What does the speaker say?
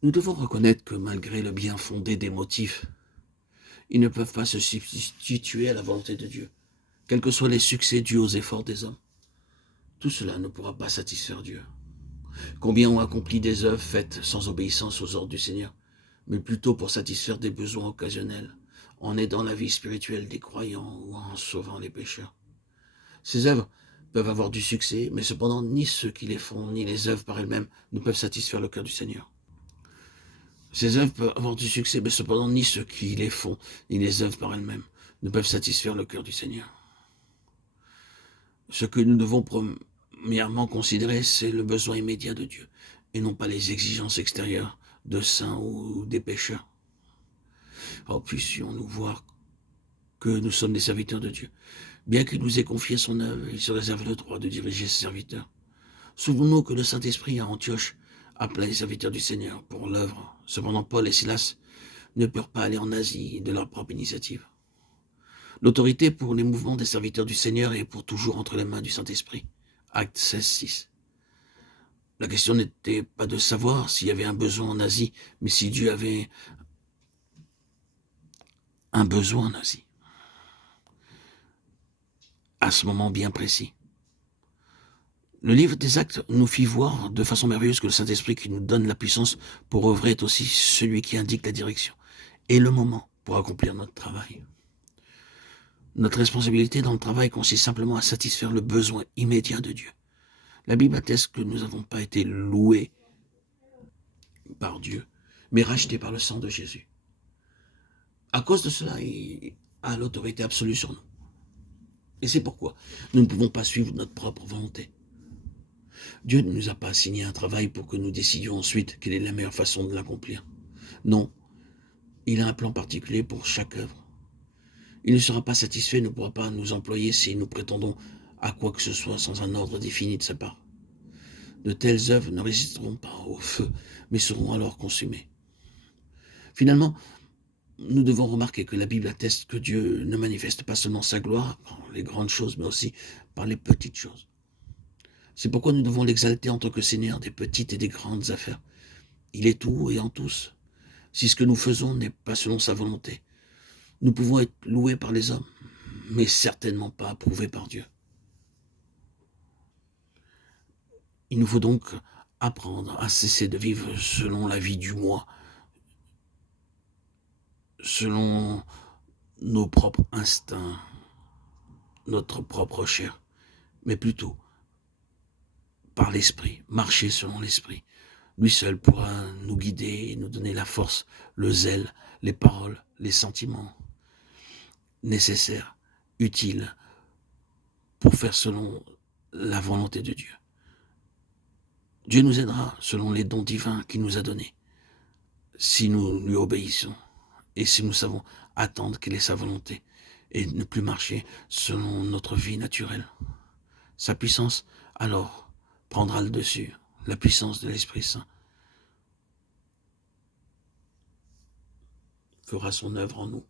Nous devons reconnaître que malgré le bien fondé des motifs, ils ne peuvent pas se substituer à la volonté de Dieu, quels que soient les succès dus aux efforts des hommes. Tout cela ne pourra pas satisfaire Dieu. Combien ont accompli des œuvres faites sans obéissance aux ordres du Seigneur, mais plutôt pour satisfaire des besoins occasionnels, en aidant la vie spirituelle des croyants ou en sauvant les pécheurs. Ces œuvres peuvent avoir du succès, mais cependant ni ceux qui les font, ni les œuvres par elles-mêmes ne peuvent satisfaire le cœur du Seigneur. Ces œuvres peuvent avoir du succès, mais cependant ni ceux qui les font, ni les œuvres par elles-mêmes ne peuvent satisfaire le cœur du Seigneur. Ce que nous devons premièrement considérer, c'est le besoin immédiat de Dieu, et non pas les exigences extérieures de saints ou des pécheurs. Oh, puissions-nous voir que nous sommes des serviteurs de Dieu. Bien qu'il nous ait confié son œuvre, il se réserve le droit de diriger ses serviteurs. Souvenons-nous que le Saint-Esprit à Antioche appela les serviteurs du Seigneur pour l'œuvre. Cependant, Paul et Silas ne purent pas aller en Asie de leur propre initiative. L'autorité pour les mouvements des serviteurs du Seigneur est pour toujours entre les mains du Saint-Esprit. Acte 16, 6. La question n'était pas de savoir s'il y avait un besoin en Asie, mais si Dieu avait un besoin en Asie. À ce moment bien précis. Le livre des Actes nous fit voir de façon merveilleuse que le Saint-Esprit qui nous donne la puissance pour œuvrer est aussi celui qui indique la direction et le moment pour accomplir notre travail. Notre responsabilité dans le travail consiste simplement à satisfaire le besoin immédiat de Dieu. La Bible atteste que nous n'avons pas été loués par Dieu, mais rachetés par le sang de Jésus. À cause de cela, il a l'autorité absolue sur nous. Et c'est pourquoi nous ne pouvons pas suivre notre propre volonté. Dieu ne nous a pas assigné un travail pour que nous décidions ensuite quelle est la meilleure façon de l'accomplir. Non, il a un plan particulier pour chaque œuvre. Il ne sera pas satisfait, ne pourra pas nous employer si nous prétendons à quoi que ce soit sans un ordre défini de sa part. De telles œuvres ne résisteront pas au feu, mais seront alors consumées. Finalement, nous devons remarquer que la Bible atteste que Dieu ne manifeste pas seulement sa gloire par les grandes choses, mais aussi par les petites choses. C'est pourquoi nous devons l'exalter en tant que Seigneur des petites et des grandes affaires. Il est tout et en tous. Si ce que nous faisons n'est pas selon sa volonté, nous pouvons être loués par les hommes, mais certainement pas approuvés par Dieu. Il nous faut donc apprendre à cesser de vivre selon la vie du moi, selon nos propres instincts, notre propre chair, mais plutôt par l'Esprit, marcher selon l'Esprit. Lui seul pourra nous guider et nous donner la force, le zèle, les paroles, les sentiments nécessaires, utiles pour faire selon la volonté de Dieu. Dieu nous aidera selon les dons divins qu'il nous a donnés, si nous lui obéissons et si nous savons attendre quelle est sa volonté et ne plus marcher selon notre vie naturelle. Sa puissance, alors, prendra le dessus, la puissance de l'Esprit Saint fera son œuvre en nous.